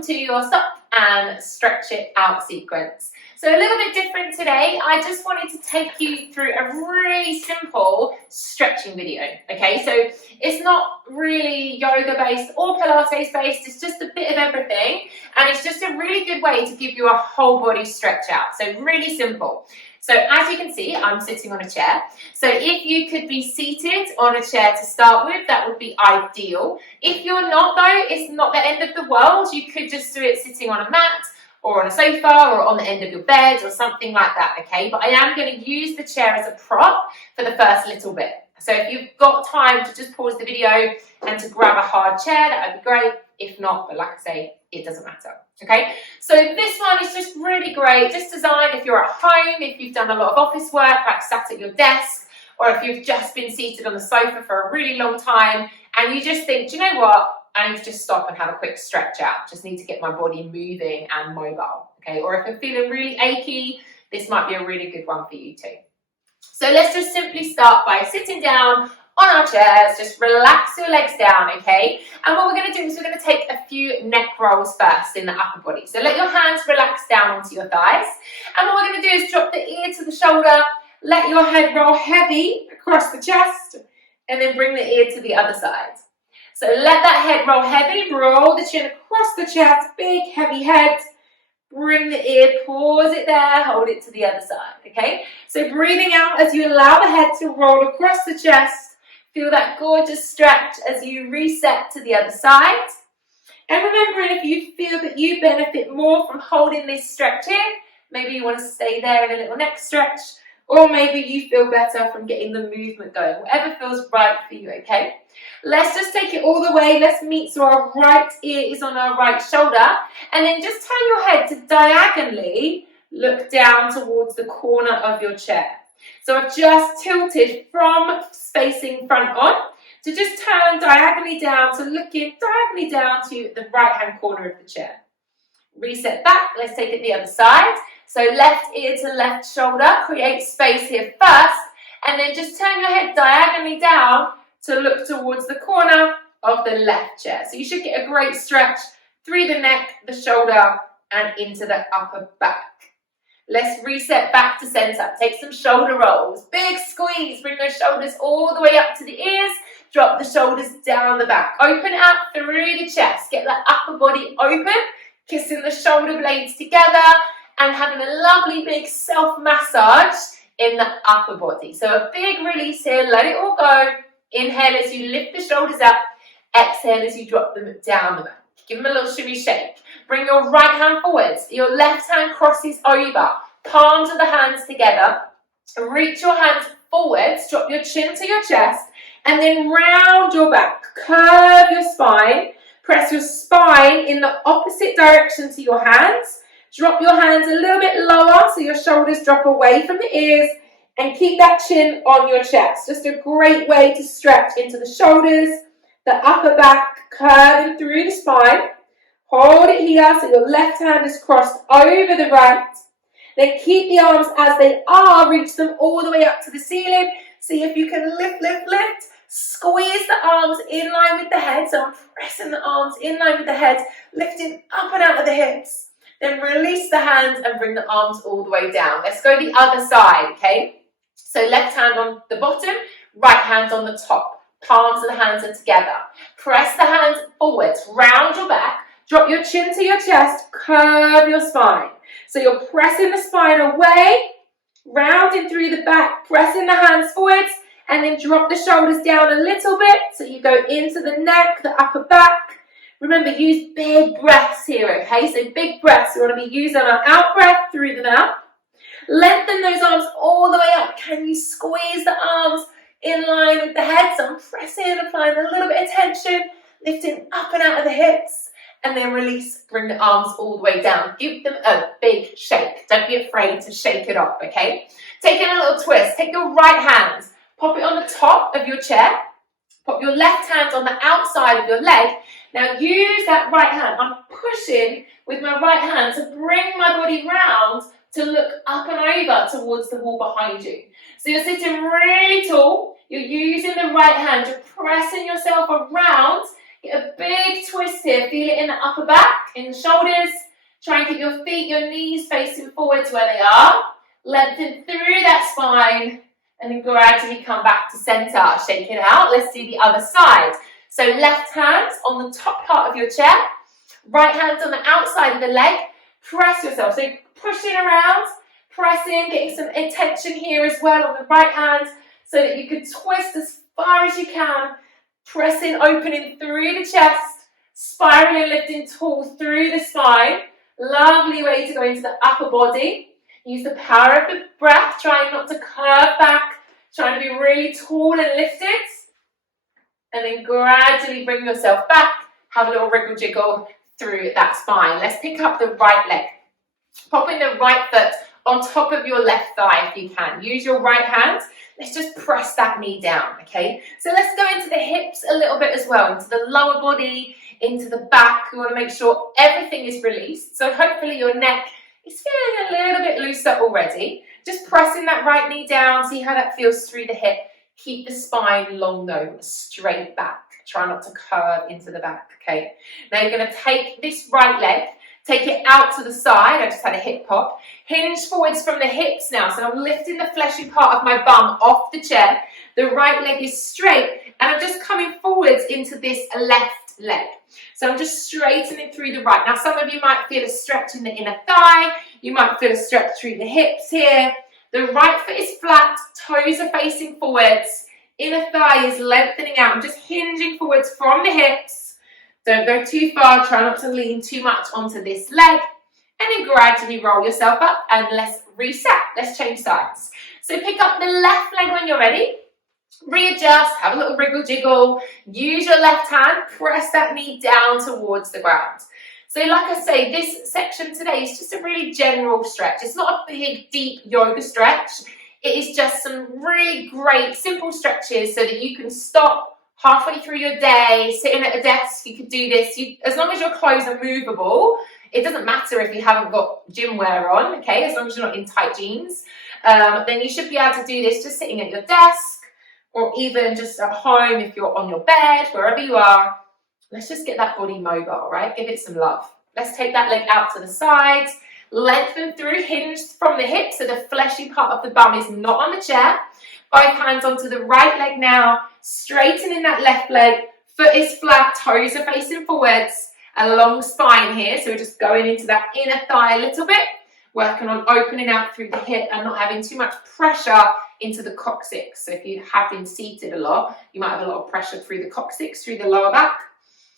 welcome to your stop and stretch it out sequence. So a little bit different today. I just wanted to take you through a really simple stretching video, okay? So it's not really yoga based or Pilates based, it's just a bit of everything, and it's just a really good way to give you a whole body stretch out. So really simple. So as you can see, I'm sitting on a chair. So if you could be seated on a chair to start with, that would be ideal. If you're not though, it's not the end of the world. You could just do it sitting on a mat or on a sofa or on the end of your bed or something like that, okay? But I am going to use the chair as a prop for the first little bit. So if you've got time to just pause the video and to grab a hard chair, that would be great. If not, but like I say, it doesn't matter, okay? So this one is just really great, just designed if you're at home, if you've done a lot of office work, like sat at your desk, or if you've just been seated on the sofa for a really long time, and you just think, do you know what? I need to just stop and have a quick stretch out. Just need to get my body moving and mobile, okay? Or if you're feeling really achy, this might be a really good one for you too. So let's just simply start by sitting down on our chairs, just relax your legs down, okay? And what we're going to do is we're going to take a few neck rolls first in the upper body. So let your hands relax down onto your thighs. And what we're going to do is drop the ear to the shoulder, let your head roll heavy across the chest, and then bring the ear to the other side. So let that head roll heavy, roll the chin across the chest, big heavy head. Bring the ear, pause it there, hold it to the other side, okay? So breathing out as you allow the head to roll across the chest. Feel that gorgeous stretch as you reset to the other side. And remembering, if you feel that you benefit more from holding this stretch in, maybe you want to stay there in a little neck stretch, or maybe you feel better from getting the movement going, whatever feels right for you, okay? Let's just take it all the way. Let's meet so our right ear is on our right shoulder, and then just turn your head to diagonally look down towards the corner of your chair. So I've just tilted from facing front on to just turn diagonally down to looking diagonally down to the right hand corner of the chair. Reset back, let's take it the other side. So left ear to left shoulder, create space here first, and then just turn your head diagonally down to look towards the corner of the left chair. So you should get a great stretch through the neck, the shoulder, and into the upper back. Let's reset back to center. Take some shoulder rolls. Big squeeze. Bring those shoulders all the way up to the ears. Drop the shoulders down the back. Open out through the chest. Get that upper body open. Kissing the shoulder blades together and having a lovely big self-massage in the upper body. So a big release here. Let it all go. Inhale as you lift the shoulders up. Exhale as you drop them down the back. Give them a little shimmy shake. Bring your right hand forwards. Your left hand crosses over. Palms of the hands together. Reach your hands forwards. Drop your chin to your chest. And then round your back. Curve your spine. Press your spine in the opposite direction to your hands. Drop your hands a little bit lower so your shoulders drop away from the ears. And keep that chin on your chest. Just a great way to stretch into the shoulders, the upper back, curving through the spine. Hold it here so your left hand is crossed over the right. Then keep the arms as they are. Reach them all the way up to the ceiling. See if you can lift, lift, lift. Squeeze the arms in line with the head. So I'm pressing the arms in line with the head, lifting up and out of the hips. Then release the hands and bring the arms all the way down. Let's go the other side, okay? So left hand on the bottom, right hand on the top. Palms of the hands are together. Press the hands forwards, round your back. Drop your chin to your chest, curve your spine. So you're pressing the spine away, rounding through the back, pressing the hands forwards, and then drop the shoulders down a little bit. So you go into the neck, the upper back. Remember, use big breaths here, okay? So big breaths. We want to be using our out breath through the mouth. Lengthen those arms all the way up. Can you squeeze the arms in line with the head? So I'm pressing, applying a little bit of tension, lifting up and out of the hips, and then release, bring the arms all the way down. Give them a big shake. Don't be afraid to shake it off, okay? Taking a little twist. Take your right hand, pop it on the top of your chair, pop your left hand on the outside of your leg. Now use that right hand. I'm pushing with my right hand to bring my body round to look up and over towards the wall behind you. So you're sitting really tall. You're using the right hand. You're pressing yourself around. Get a big twist twist here. Feel it in the upper back, in the shoulders. Try and keep your feet, your knees facing forwards where they are. Lengthen through that spine and then gradually come back to center. Shake it out. Let's do the other side. So left hand on the top part of your chair. Right hand on the outside of the leg. Press yourself. So pushing around, pressing, getting some attention here as well on the right hand so that you can twist as far as you can. Pressing, opening through the chest. Spiraling, lifting tall through the spine. Lovely way to go into the upper body. Use the power of the breath, trying not to curve back, trying to be really tall and lifted. And then gradually bring yourself back. Have a little wriggle jiggle through that spine. Let's pick up the right leg. Popping the right foot on top of your left thigh if you can. Use your right hand. Let's just press that knee down, okay? So let's go into the hips a little bit as well, into the lower body, into the back. We want to make sure everything is released. So hopefully your neck is feeling a little bit looser already. Just pressing that right knee down. See how that feels through the hip. Keep the spine long though, straight back. Try not to curve into the back, okay? Now you're going to take this right leg, take it out to the side. I just had a hip pop. Hinge forwards from the hips now. So I'm lifting the fleshy part of my bum off the chair. The right leg is straight and I'm just coming forwards into this left leg. So I'm just straightening through the right. Now some of you might feel a stretch in the inner thigh. You might feel a stretch through the hips here. The right foot is flat, toes are facing forwards. Inner thigh is lengthening out. I'm just hinging forwards from the hips. Don't go too far. Try not to lean too much onto this leg. And then gradually roll yourself up and let's reset. Let's change sides. So pick up the left leg when you're ready. Readjust, have a little wriggle jiggle. Use your left hand. Press that knee down towards the ground. So like I say, this section today is just a really general stretch. It's not a big, deep yoga stretch. It is just some really great, simple stretches so that you can stop halfway through your day, sitting at a desk. You could do this. As long as your clothes are movable, it doesn't matter if you haven't got gym wear on, okay? As long as you're not in tight jeans, then you should be able to do this just sitting at your desk or even just at home if you're on your bed, wherever you are. Let's just get that body mobile, right? Give it some love. Let's take that leg out to the side. Lengthen through, hinge from the hips so the fleshy part of the bum is not on the chair. Both hands onto the right leg now, straightening that left leg. Foot is flat, toes are facing forwards. A long spine here, so we're just going into that inner thigh a little bit. Working on opening out through the hip and not having too much pressure into the coccyx. So if you have been seated a lot, you might have a lot of pressure through the coccyx, through the lower back.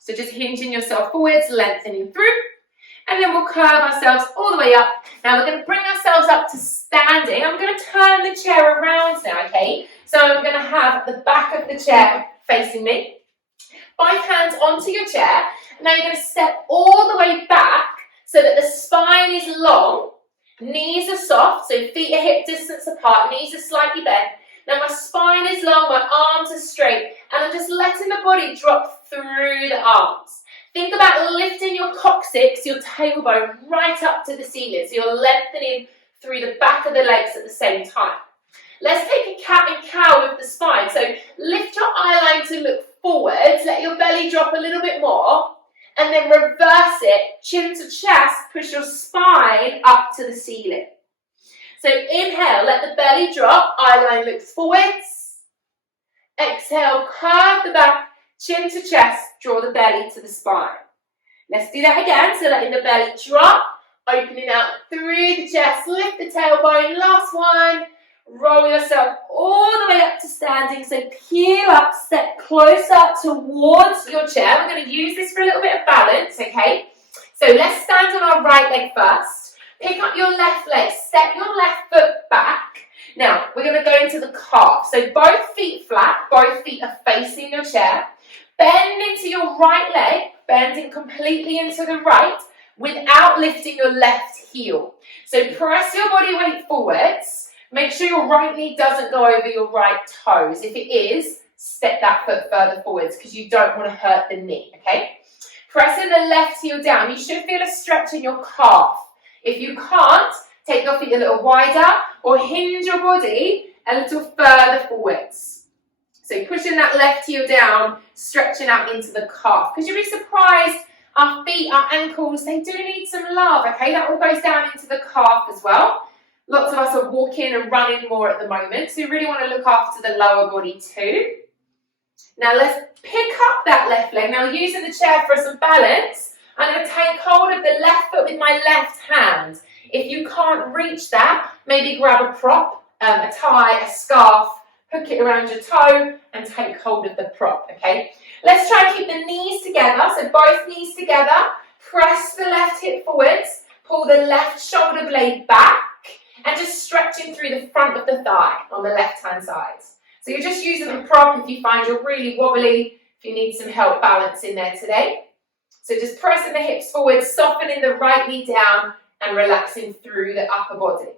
So just hinging yourself forwards, lengthening through. And then we'll curve ourselves all the way up. Now we're going to bring ourselves up to standing. I'm going to turn the chair around now, okay? So I'm going to have the back of the chair facing me. Both hands onto your chair. Now you're going to step all the way back so that the spine is long. Knees are soft, so feet are hip distance apart. Knees are slightly bent. Now my spine is long, my arms are straight. And I'm just letting the body drop through the arms. Think about lifting your coccyx, your tailbone, right up to the ceiling. So you're lengthening through the back of the legs at the same time. Let's take a cat and cow with the spine. So lift your eye line to look forwards. Let your belly drop a little bit more. And then reverse it, chin to chest. Push your spine up to the ceiling. So inhale, let the belly drop. Eye line looks forwards. Exhale, curve the back. Chin to chest, draw the belly to the spine. Let's do that again. So letting the belly drop, opening out through the chest, lift the tailbone. Last one. Roll yourself all the way up to standing. So peel up, step closer towards your chair. We're going to use this for a little bit of balance, okay? So let's stand on our right leg first. Pick up your left leg, step your left foot back. Now, we're going to go into the calf. So both feet flat, both feet are facing your chair. Bend into your right leg, bending completely into the right without lifting your left heel. So press your body weight forwards. Make sure your right knee doesn't go over your right toes. If it is, step that foot further forwards because you don't want to hurt the knee, okay? Pressing the left heel down. You should feel a stretch in your calf. If you can't, take your feet a little wider or hinge your body a little further forwards. So pushing that left heel down, stretching out into the calf. Because you'll be surprised, our feet, our ankles, they do need some love, okay? That all goes down into the calf as well. Lots of us are walking and running more at the moment, so you really want to look after the lower body too. Now let's pick up that left leg. Now using the chair for some balance, I'm going to take hold of the left foot with my left hand. If you can't reach that, maybe grab a prop, a tie, a scarf, hook it around your toe and take hold of the prop, okay? Let's try and keep the knees together, so both knees together, press the left hip forwards, pull the left shoulder blade back, and just stretching through the front of the thigh on the left-hand side. So you're just using the prop if you find you're really wobbly, if you need some help balancing there today. So just pressing the hips forward, softening the right knee down, and relaxing through the upper body.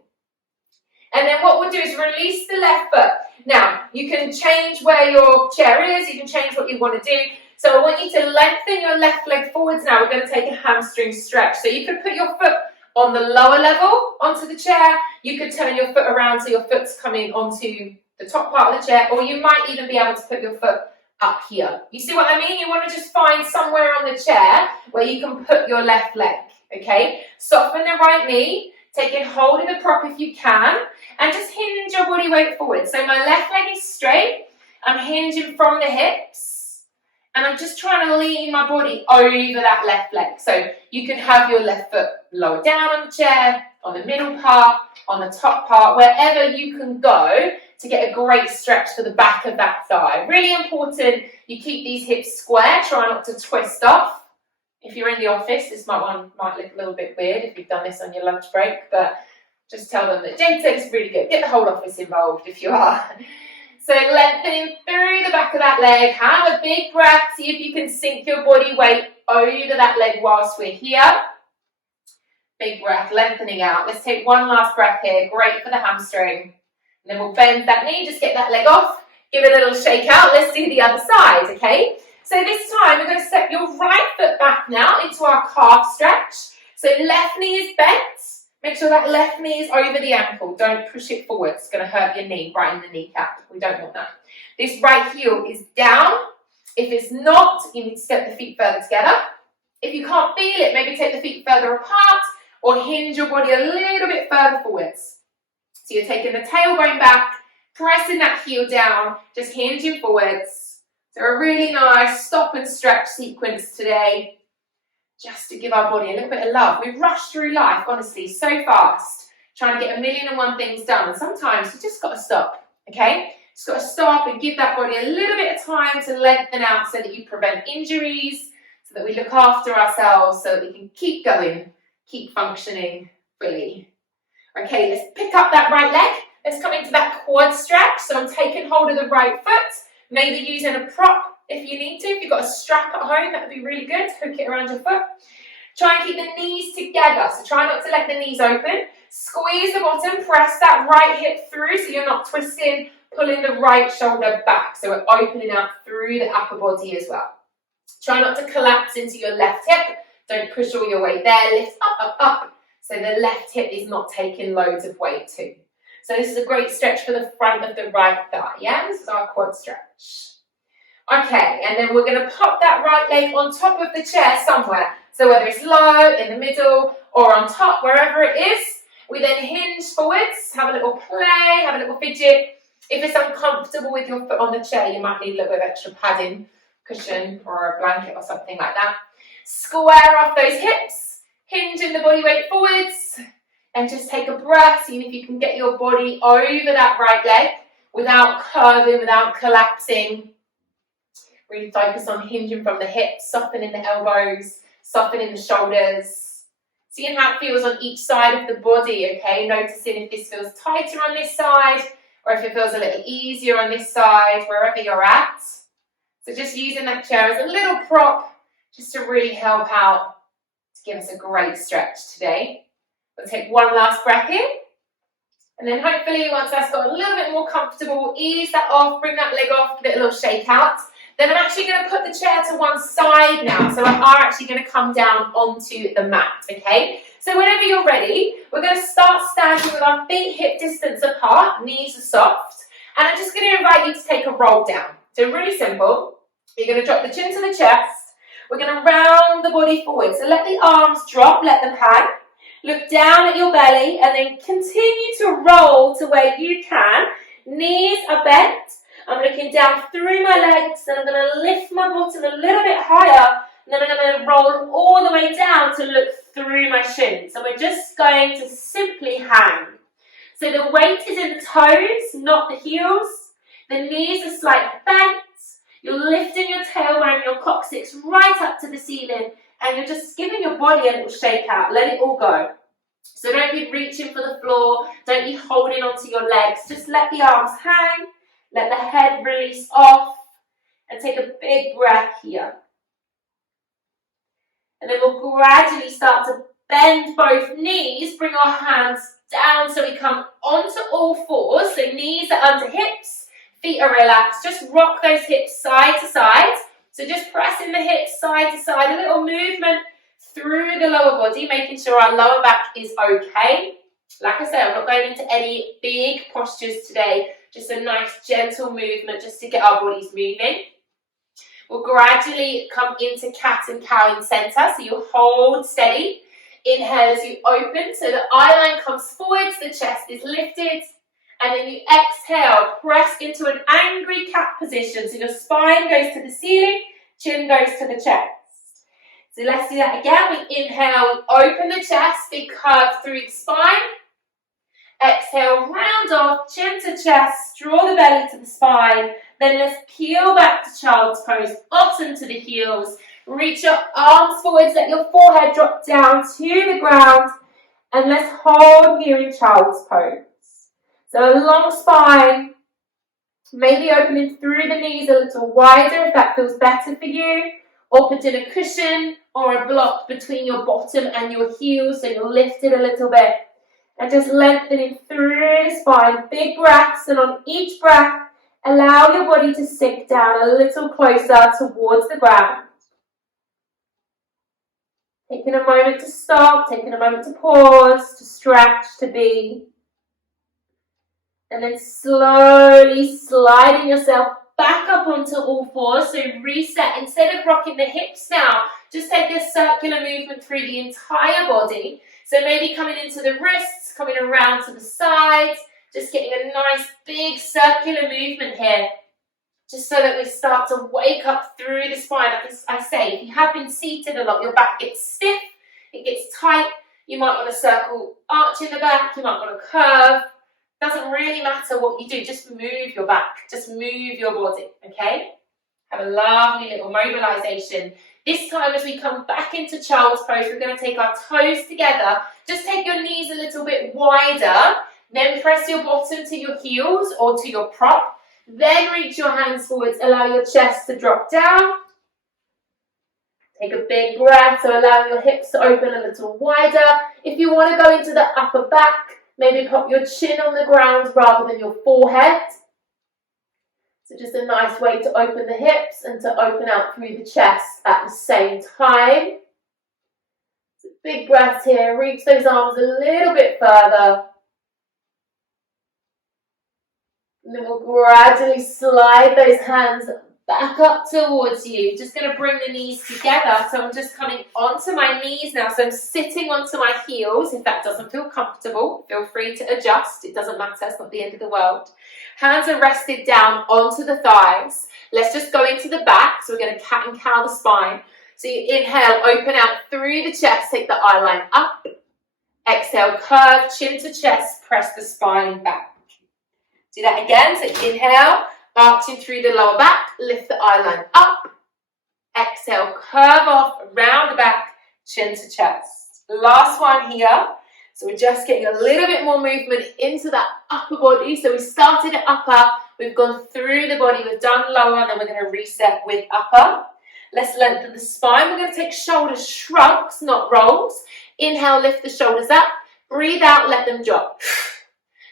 And then what we'll do is release the left foot. Now, you can change where your chair is, you can change what you want to do. So I want you to lengthen your left leg forwards now. We're going to take a hamstring stretch. So you could put your foot on the lower level onto the chair. You could turn your foot around so your foot's coming onto the top part of the chair, or you might even be able to put your foot up here. You see what I mean? You want to just find somewhere on the chair where you can put your left leg, okay? Soften the right knee, taking hold of the prop if you can, and just hinge your body weight forward. So my left leg is straight, I'm hinging from the hips, and I'm just trying to lean my body over that left leg. So you can have your left foot lower down on the chair, on the middle part, on the top part, wherever you can go to get a great stretch for the back of that thigh. Really important you keep these hips square, try not to twist off. If you're in the office, this might look a little bit weird if you've done this on your lunch break, but just tell them that Jane said it's really good. Get the whole office involved if you are. So lengthening through the back of that leg, have a big breath, see if you can sink your body weight over that leg whilst we're here. Big breath, lengthening out. Let's take one last breath here, great for the hamstring. And then we'll bend that knee, just get that leg off, give it a little shake out. Let's do the other side, okay? So this time we're going to step your right foot back now into our calf stretch. So left knee is bent. Make sure that left knee is over the ankle. Don't push it forward. It's going to hurt your knee right in the kneecap. We don't want that. This right heel is down. If it's not, you need to step the feet further together. If you can't feel it, maybe take the feet further apart or hinge your body a little bit further forwards. So you're taking the tailbone back, pressing that heel down, just hinging forwards. So a really nice stop and stretch sequence today, just to give our body a little bit of love. We rush through life, honestly, so fast, trying to get 1,001 things done. And sometimes you just got to stop, okay? Just got to stop and give that body a little bit of time to lengthen out so that you prevent injuries, so that we look after ourselves, so that we can keep going, keep functioning fully. Okay, let's pick up that right leg. Let's come into that quad stretch. So I'm taking hold of the right foot, maybe using a prop if you need to. If you've got a strap at home, that would be really good. Hook it around your foot. Try and keep the knees together. So try not to let the knees open. Squeeze the bottom, press that right hip through so you're not twisting, pulling the right shoulder back. So we're opening out through the upper body as well. Try not to collapse into your left hip. Don't push all your weight there. Lift up, up, up. So the left hip is not taking loads of weight too. So this is a great stretch for the front of the right thigh. Yeah, this is our quad stretch. Okay, and then we're going to pop that right leg on top of the chair somewhere. So whether it's low, in the middle, or on top, wherever it is, we then hinge forwards, have a little play, have a little fidget. If it's uncomfortable with your foot on the chair, you might need a little bit of extra padding, cushion, or a blanket or something like that. Square off those hips. Hinging the body weight forwards and just take a breath, seeing if you can get your body over that right leg without curving, without collapsing. Really focus on hinging from the hips, softening the elbows, softening the shoulders. Seeing how it feels on each side of the body, okay? Noticing if this feels tighter on this side or if it feels a little easier on this side, wherever you're at. So just using that chair as a little prop just to really help out. Give us a great stretch today. We'll take one last breath in. And then hopefully once that's got a little bit more comfortable, ease that off, bring that leg off, give it a little shake out. Then I'm actually going to put the chair to one side now. So we are actually going to come down onto the mat, okay? So whenever you're ready, we're going to start standing with our feet hip distance apart, knees are soft. And I'm just going to invite you to take a roll down. So really simple. You're going to drop the chin to the chest. We're going to round the body forward. So let the arms drop, let them hang. Look down at your belly and then continue to roll to where you can. Knees are bent. I'm looking down through my legs and I'm going to lift my bottom a little bit higher. And then I'm going to roll all the way down to look through my shin. So we're just going to simply hang. So the weight is in the toes, not the heels. The knees are slightly bent. You're lifting your tailbone, your coccyx right up to the ceiling. And you're just giving your body a little shake out. Let it all go. So don't be reaching for the floor. Don't be holding onto your legs. Just let the arms hang. Let the head release off. And take a big breath here. And then we'll gradually start to bend both knees. Bring our hands down so we come onto all fours. So knees are under hips. Feet are relaxed. Just rock those hips side to side. So just pressing the hips side to side. A little movement through the lower body, making sure our lower back is okay. Like I said, I'm not going into any big postures today. Just a nice gentle movement just to get our bodies moving. We'll gradually come into cat and cow in center. So you hold steady. Inhale as you open. So the eye line comes forwards, the chest is lifted. And then you exhale, press into an angry cat position. So your spine goes to the ceiling, chin goes to the chest. So let's do that again. We inhale, open the chest, big curve through the spine. Exhale, round off, chin to chest, draw the belly to the spine. Then let's peel back to child's pose, bottom to the heels. Reach your arms forwards, let your forehead drop down to the ground. And let's hold here in child's pose. So a long spine, maybe opening through the knees a little wider if that feels better for you. Or put in a cushion or a block between your bottom and your heels so you're lifted a little bit. And just lengthening through the spine, big breaths, and on each breath, allow your body to sink down a little closer towards the ground. Taking a moment to stop, taking a moment to pause, to stretch, to be. And then slowly sliding yourself back up onto all fours. So reset. Instead of rocking the hips now, just take a circular movement through the entire body. So maybe coming into the wrists, coming around to the sides, just getting a nice big circular movement here. Just so that we start to wake up through the spine. Like I say, if you have been seated a lot, your back gets stiff, it gets tight. You might want to circle arch in the back, you might want to curve. Doesn't really matter what you do, just move your back, just move your body, okay? Have a lovely little mobilization. This time as we come back into child's pose, we're going to take our toes together. Just take your knees a little bit wider, then press your bottom to your heels or to your prop. Then reach your hands forwards, allow your chest to drop down. Take a big breath, so allow your hips to open a little wider. If you want to go into the upper back, maybe pop your chin on the ground rather than your forehead. So just a nice way to open the hips and to open out through the chest at the same time. So big breaths here, reach those arms a little bit further. And then we'll gradually slide those hands back up towards you. Just going to bring the knees together. So I'm just coming onto my knees now. So I'm sitting onto my heels. If that doesn't feel comfortable, feel free to adjust. It doesn't matter. It's not the end of the world. Hands are rested down onto the thighs. Let's just go into the back. So we're going to cat and cow the spine. So you inhale, open out through the chest. Take the eye line up. Exhale, curve, chin to chest. Press the spine back. Do that again. So inhale. Arching through the lower back, lift the eye line up. Exhale, curve off, round the back, chin to chest. Last one here. So we're just getting a little bit more movement into that upper body. So we started at upper, we've gone through the body, we've done lower, and then we're going to reset with upper. Let's lengthen the spine. We're going to take shoulder shrugs, not rolls. Inhale, lift the shoulders up. Breathe out, let them drop.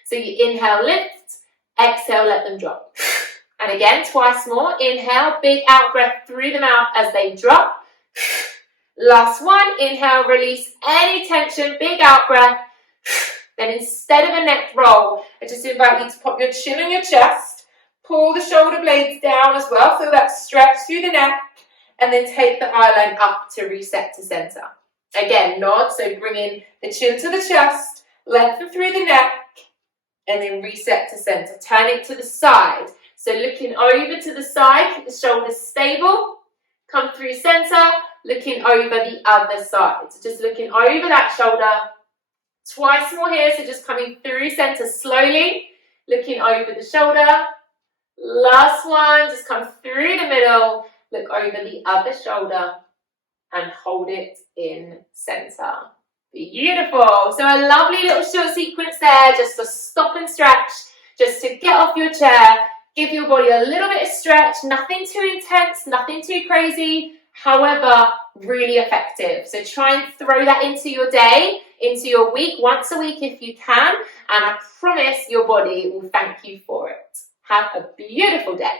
So you inhale, lift. Exhale, let them drop. And again, twice more. Inhale, big out breath through the mouth as they drop. Last one. Inhale, release any tension, big out breath. Then instead of a neck roll, I just invite you to pop your chin on your chest. Pull the shoulder blades down as well. Feel that stretch through the neck. And then take the eye line up to reset to center. Again, nod. So bring in the chin to the chest. Lengthen through the neck. And then reset to center. Turn it to the side. So looking over to the side. Keep the shoulders stable. Come through center. Looking over the other side. So just looking over that shoulder. Twice more here. So just coming through center slowly. Looking over the shoulder. Last one. Just come through the middle. Look over the other shoulder and hold it in center. Beautiful. So a lovely little short sequence there, just to stop and stretch, just to get off your chair, give your body a little bit of stretch, nothing too intense, nothing too crazy, however, really effective. So try and throw that into your day, into your week, once a week if you can, and I promise your body will thank you for it. Have a beautiful day.